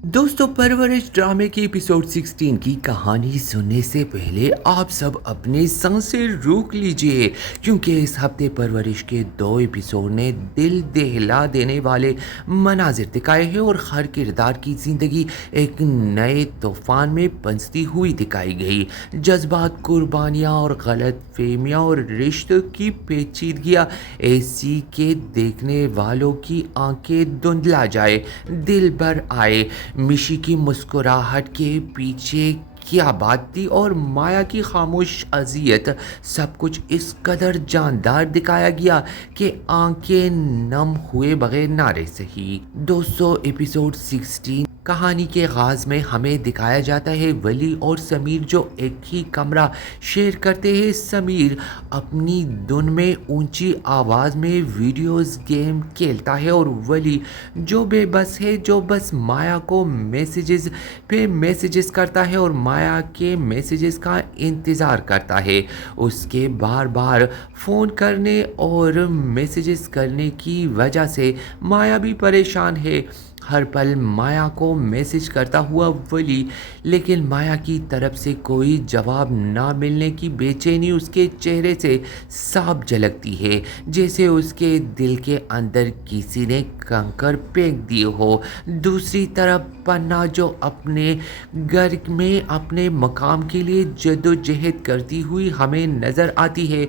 दोस्तों, परवरिश ड्रामे के एपिसोड 16 की कहानी सुनने से पहले आप सब अपने सांसें रोक लीजिए, क्योंकि इस हफ्ते परवरिश के 2 एपिसोड ने दिल दहला देने वाले मनाजिर दिखाए हैं और हर किरदार की ज़िंदगी एक नए तूफान में बंसती हुई दिखाई गई। जज्बात, कुर्बानियाँ और गलत फहमियाँ और रिश्तों की पेचीदगियाँ ऐसी के देखने वालों की आंखें धुंधला जाए, दिल भर आए। मिशी की मुस्कुराहट के पीछे क्या बात थी और माया की खामोश अजियत, सब कुछ इस कदर जानदार दिखाया गया कि आंखें नम हुए बगैर ना रह सही। दोस्तों, एपिसोड 16 कहानी के आगाज में हमें दिखाया जाता है वली और समीर जो एक ही कमरा शेयर करते हैं। समीर अपनी धुन में ऊंची आवाज़ में वीडियोस गेम खेलता है और वली जो बेबस है, जो बस माया को मैसेजेस पे मैसेजेस करता है और माया के मैसेजेस का इंतज़ार करता है। उसके बार बार फ़ोन करने और मैसेजेस करने की वजह से माया भी परेशान है। हर पल माया को मैसेज करता हुआ वली, लेकिन माया की तरफ से कोई जवाब ना मिलने की बेचैनी उसके चेहरे से साफ झलकती है, जैसे उसके दिल के अंदर किसी ने कंकर फेंक दिए हो। दूसरी तरफ पन्ना जो अपने घर में अपने मकाम के लिए जद्दोजहद करती हुई हमें नज़र आती है,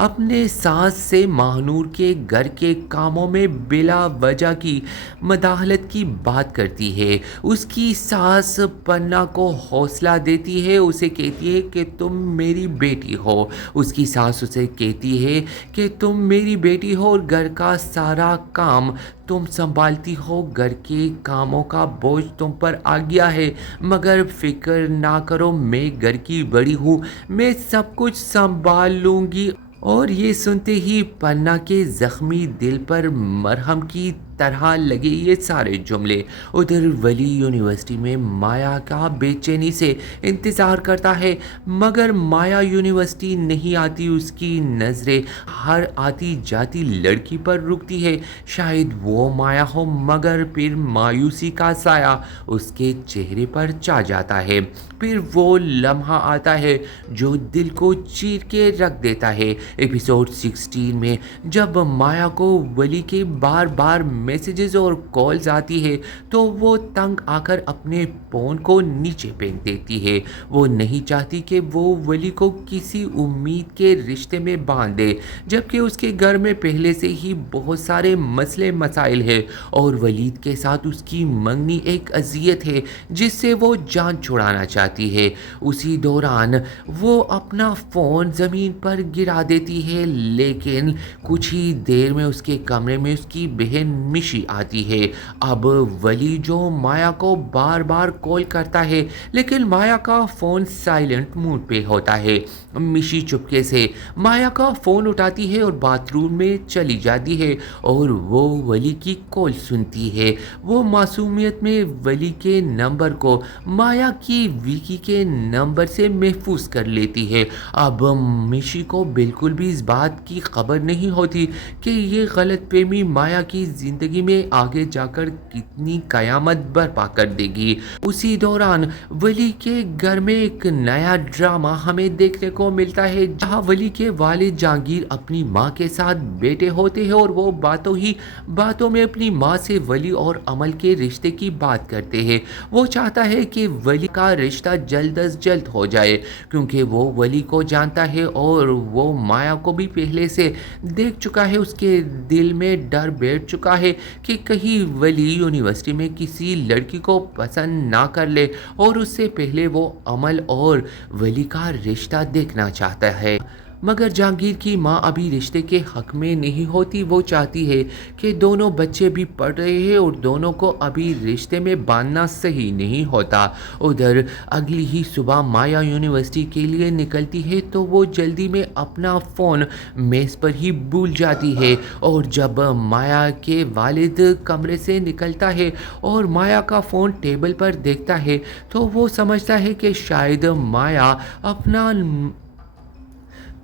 अपने सास से महानूर के घर के कामों में बिला वजह की मदाखलत की बात करती है। उसकी सास पन्ना को हौसला देती है, उसे कहती है कि तुम मेरी बेटी हो। उसकी सास उसे कहती है कि तुम मेरी बेटी हो और घर का सारा काम तुम संभालती हो, घर के कामों का बोझ तुम पर आ गया है, मगर फिक्र ना करो, मैं घर की बड़ी हूँ, मैं सब कुछ संभाल लूँगी। और ये सुनते ही पन्ना के ज़ख्मी दिल पर मरहम की तरह लगे ये सारे जुमले। उधर वली यूनिवर्सिटी में माया का बेचैनी से इंतज़ार करता है, मगर माया यूनिवर्सिटी नहीं आती। उसकी नज़रें हर आती जाती लड़की पर रुकती है। शायद वो माया हो, मगर फिर मायूसी का साया उसके चेहरे पर छा जाता है। फिर वो लम्हा आता है जो दिल को चीर के रख देता है। एपिसोड 16 में जब माया को वली के बार बार मैसेजेस और कॉल्स आती है तो वो तंग आकर अपने फ़ोन को नीचे फेंक देती है। वो नहीं चाहती कि वो वली को किसी उम्मीद के रिश्ते में बांध दे, जबकि उसके घर में पहले से ही बहुत सारे मसले मसाइल है और वलीद के साथ उसकी मंगनी एक अजियत है जिससे वो जान छुड़ाना चाहती है। उसी दौरान वो अपना फ़ोन ज़मीन पर गिरा देती है, लेकिन कुछ ही देर में उसके कमरे में उसकी बहन मिशी आती है। अब वली जो माया को बार बार कॉल करता है, लेकिन माया का फ़ोन साइलेंट मोड पे होता है। मिशी चुपके से माया का फ़ोन उठाती है और बाथरूम में चली जाती है और वो वली की कॉल सुनती है। वो मासूमियत में वली के नंबर को माया की विकी के नंबर से महफूज कर लेती है। अब मिशी को बिल्कुल भी इस बात की खबर नहीं होती कि ये गलतफहमी माया की ज़िंदगी में आगे जाकर कितनी कयामत बर्पा कर देगी। उसी दौरान वली के घर में एक नया ड्रामा हमें देखने को मिलता है, जहां वली के वालिद जहांगीर अपनी माँ के साथ बैठे होते हैं और वो बातों ही बातों में अपनी माँ से वली और अमल के रिश्ते की बात करते हैं। वो चाहता है कि वली का रिश्ता जल्द अज जल्द हो जाए, क्योंकि वो वली को जानता है और वो माया को भी पहले से देख चुका है। उसके दिल में डर बैठ चुका है कि कहीं वली यूनिवर्सिटी में किसी लड़की को पसंद ना कर ले, और उससे पहले वो अमल और वली का रिश्ता देखना चाहता है। मगर जहांगीर की माँ अभी रिश्ते के हक में नहीं होती। वो चाहती है कि दोनों बच्चे भी पढ़ रहे हैं और दोनों को अभी रिश्ते में बांधना सही नहीं होता। उधर अगली ही सुबह माया यूनिवर्सिटी के लिए निकलती है तो वो जल्दी में अपना फ़ोन मेज़ पर ही भूल जाती है, और जब माया के वालिद कमरे से निकलता है और माया का फ़ोन टेबल पर देखता है तो वो समझता है कि शायद माया अपना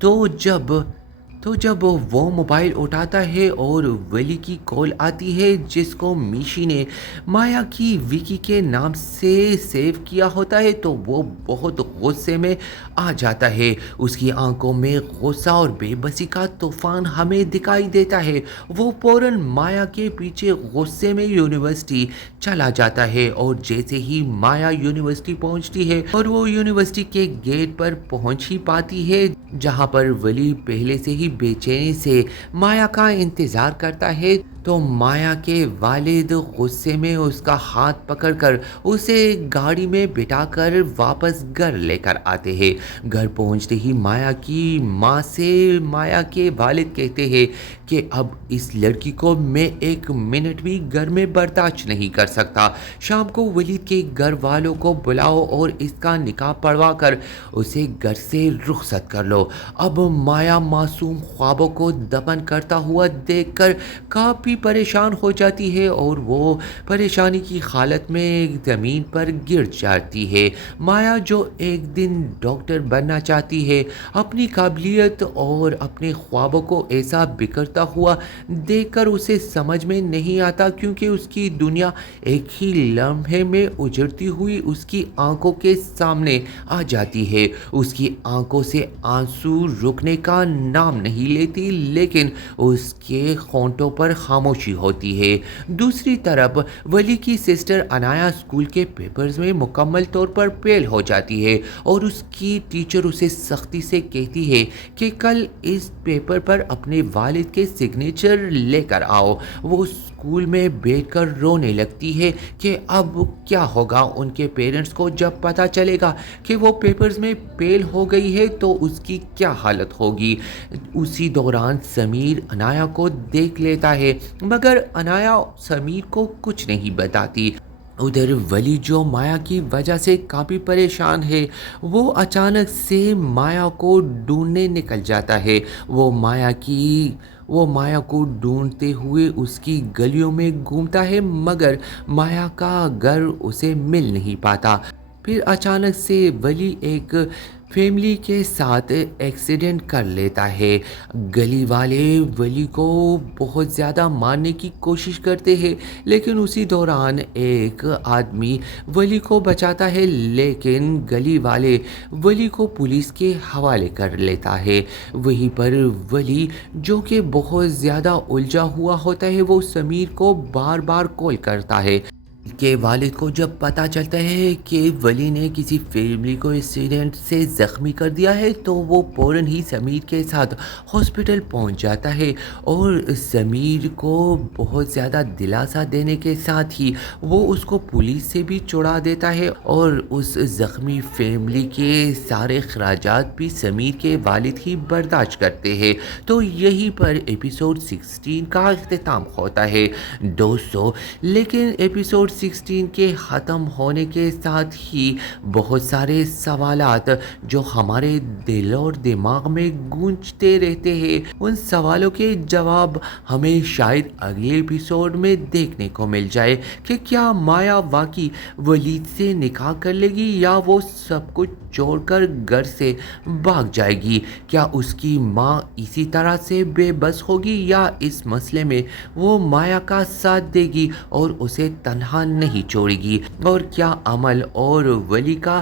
तो जब تو جب وہ موبائل اٹھاتا ہے اور ولی کی کال آتی ہے جس کو میشی نے مایا کی وکی کے نام سے سیو کیا ہوتا ہے تو وہ بہت غصے میں آ جاتا ہے۔ اس کی آنکھوں میں غصہ اور بے بسی کا طوفان ہمیں دکھائی دیتا ہے۔ وہ فوراً مایا کے پیچھے غصے میں یونیورسٹی چلا جاتا ہے اور جیسے ہی مایا یونیورسٹی پہنچتی ہے اور وہ یونیورسٹی کے گیٹ پر پہنچ ہی پاتی ہے جہاں پر ولی پہلے سے ہی بے چینی سے مایا کا انتظار کرتا ہے تو مایا کے والد غصے میں اس کا ہاتھ پکڑ کر اسے گاڑی میں بٹھا کر واپس گھر لے کر آتے ہیں۔ گھر پہنچتے ہی مایا کی ماں سے مایا کے والد کہتے ہیں کہ اب اس لڑکی کو میں ایک منٹ بھی گھر میں برداشت نہیں کر سکتا۔ شام کو ولید کے گھر والوں کو بلاؤ اور اس کا نکاح پڑھوا کر اسے گھر سے رخصت کر لو۔ اب مایا معصوم خوابوں کو دفن کرتا ہوا دیکھ کر کافی پریشان ہو جاتی ہے اور وہ پریشانی کی حالت میں زمین پر گر جاتی ہے۔ مایا جو ایک دن ڈاکٹر بننا چاہتی ہے اپنی قابلیت اور اپنے خوابوں کو ایسا بکھرتا ہوا دیکھ کر اسے سمجھ میں نہیں آتا کیونکہ اس کی دنیا ایک ہی لمحے میں اجڑتی ہوئی اس کی آنکھوں کے سامنے آ جاتی ہے۔ اس کی آنکھوں سے آنسو رکنے کا نام نہیں لیتی لیکن اس کے ہونٹوں پر خاموشی ہوتی ہے۔ دوسری طرف ولی کی سسٹر انایا اسکول کے پیپرز میں مکمل طور پر فیل ہو جاتی ہے اور اس کی ٹیچر اسے سختی سے کہتی ہے کہ کل اس پیپر پر اپنے والد کے سگنیچر لے کر آؤ۔ وہ اسکول میں بیٹھ کر رونے لگتی ہے کہ اب کیا ہوگا ان کے پیرنٹس کو جب پتہ چلے گا کہ وہ پیپرز میں فیل ہو گئی ہے تو اس کی کیا حالت ہوگی۔ اسی دوران سمیر انایا کو دیکھ لیتا ہے مگر انایا سمیر کو کچھ نہیں بتاتی۔ ادھر ولی جو مایا کی وجہ سے کافی پریشان ہے وہ اچانک سے مایا کو ڈھونڈنے نکل جاتا ہے۔ وہ مایا کو ڈھونڈتے ہوئے اس کی گلیوں میں گھومتا ہے مگر مایا کا گھر اسے مل نہیں پاتا۔ پھر اچانک سے ولی ایک فیملی کے ساتھ ایکسیڈنٹ کر لیتا ہے۔ گلی والے ولی کو بہت زیادہ مارنے کی کوشش کرتے ہیں لیکن اسی دوران ایک آدمی ولی کو بچاتا ہے لیکن گلی والے ولی کو پولیس کے حوالے کر لیتا ہے۔ وہیں پر ولی جو کہ بہت زیادہ الجھا ہوا ہوتا ہے وہ سمیر کو بار بار کال کرتا ہے کہ والد کو جب پتہ چلتا ہے کہ ولی نے کسی فیملی کو ایکسیڈنٹ سے زخمی کر دیا ہے تو وہ فوراً ہی سمیر کے ساتھ ہاسپٹل پہنچ جاتا ہے اور سمیر کو بہت زیادہ دلاسا دینے کے ساتھ ہی وہ اس کو پولیس سے بھی چھڑا دیتا ہے اور اس زخمی فیملی کے سارے اخراجات بھی سمیر کے والد ہی برداشت کرتے ہیں۔ تو یہی پر ایپیسوڈ 16 کا اختتام ہوتا ہے دوستو، لیکن ایپیسوڈ 16 کے ختم ہونے کے ساتھ ہی بہت سارے سوالات جو ہمارے دل اور دماغ میں گونجتے رہتے ہیں ان سوالوں کے جواب ہمیں شاید اگلے ایپیسوڈ میں دیکھنے کو مل جائے کہ کیا مایا واقعی ولید سے نکاح کر لے گی یا وہ سب کچھ چھوڑ کر گھر سے بھاگ جائے گی۔ کیا اس کی ماں اسی طرح سے بے بس ہوگی یا اس مسئلے میں وہ مایا کا ساتھ دے گی اور اسے تنہا نہیں چھوڑے گی، اور کیا عمل اور ولی کا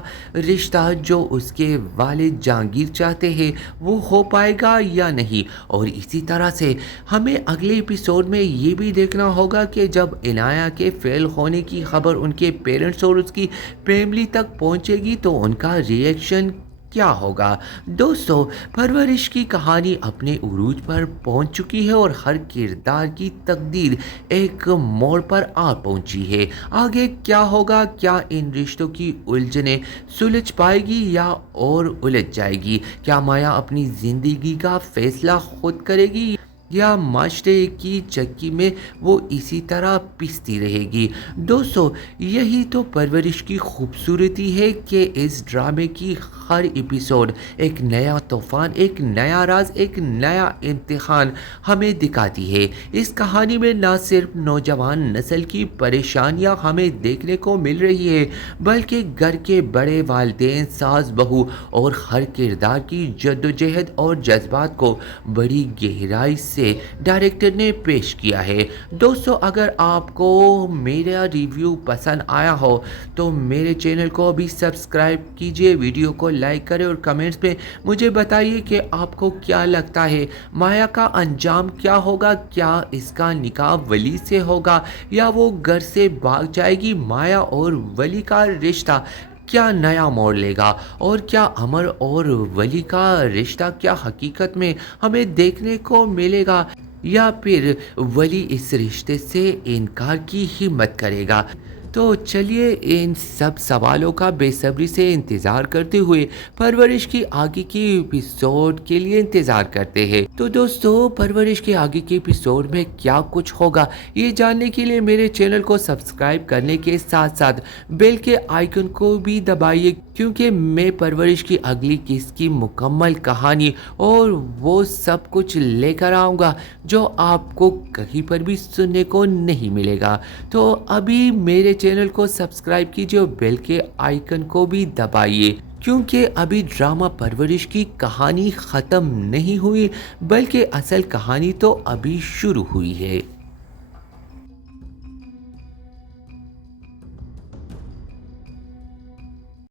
رشتہ جو اس کے والد جہانگیر چاہتے ہیں وہ ہو پائے گا یا نہیں۔ اور اسی طرح سے ہمیں اگلے ایپیسوڈ میں یہ بھی دیکھنا ہوگا کہ جب عنایا کے فیل ہونے کی خبر ان کے پیرنٹس اور اس کی فیملی تک پہنچے گی تو ان کا ریئیکشن کیا ہوگا۔ دوستو، پرورش کی کہانی اپنے عروج پر پہنچ چکی ہے اور ہر کردار کی تقدیر ایک موڑ پر آ پہنچی ہے۔ آگے کیا ہوگا؟ کیا ان رشتوں کی الجھنیں سلجھ پائے گی یا اور الجھ جائے گی؟ کیا مایا اپنی زندگی کا فیصلہ خود کرے گی या माशरे की चक्की में वो इसी तरह पिसती रहेगी। दोस्तों, यही तो परवरिश की खूबसूरती है कि इस ड्रामे की हर एपिसोड एक नया तूफान, एक नया राज, एक नया इम्तिहान हमें दिखाती है। इस कहानी में ना सिर्फ नौजवान नस्ल की परेशानियां हमें देखने को मिल रही है, बल्कि घर के बड़े वालिदैन, सास बहू और हर किरदार की जद्दोजहद और जज्बात को बड़ी गहराई से डायरेक्टर ने पेश किया है। दोस्तों, अगर आपको मेरा रिव्यू पसंद आया हो तो मेरे चैनल को अभी सब्सक्राइब कीजिए, वीडियो को लाइक करें और कमेंट्स में मुझे बताइए कि आपको क्या लगता है, माया का अंजाम क्या होगा? क्या इसका निकाह वली से होगा या वो घर से भाग जाएगी? माया और वली का रिश्ता क्या नया मोड़ लेगा? और क्या अमर और वली का रिश्ता क्या हकीकत में हमें देखने को मिलेगा या फिर वली इस रिश्ते से इनकार की हिम्मत करेगा? तो चलिए इन सब सवालों का बेसब्री से इंतज़ार करते हुए परवरिश की आगे की एपिसोड के लिए इंतज़ार करते हैं। तो दोस्तों, परवरिश के आगे के एपिसोड में क्या कुछ होगा, ये जानने के लिए मेरे चैनल को सब्सक्राइब करने के साथ साथ बेल के आइकन को भी दबाइए, क्योंकि मैं परवरिश की अगली किस्त की मुकम्मल कहानी और वो सब कुछ लेकर आऊँगा जो आपको कहीं पर भी सुनने को नहीं मिलेगा। तो अभी मेरे चैनल को सब्सक्राइब कीजिए और बेल के आइकन को भी दबाइए, क्योंकि अभी ड्रामा परवरिश की कहानी ख़त्म नहीं हुई, बल्कि असल कहानी तो अभी शुरू हुई है।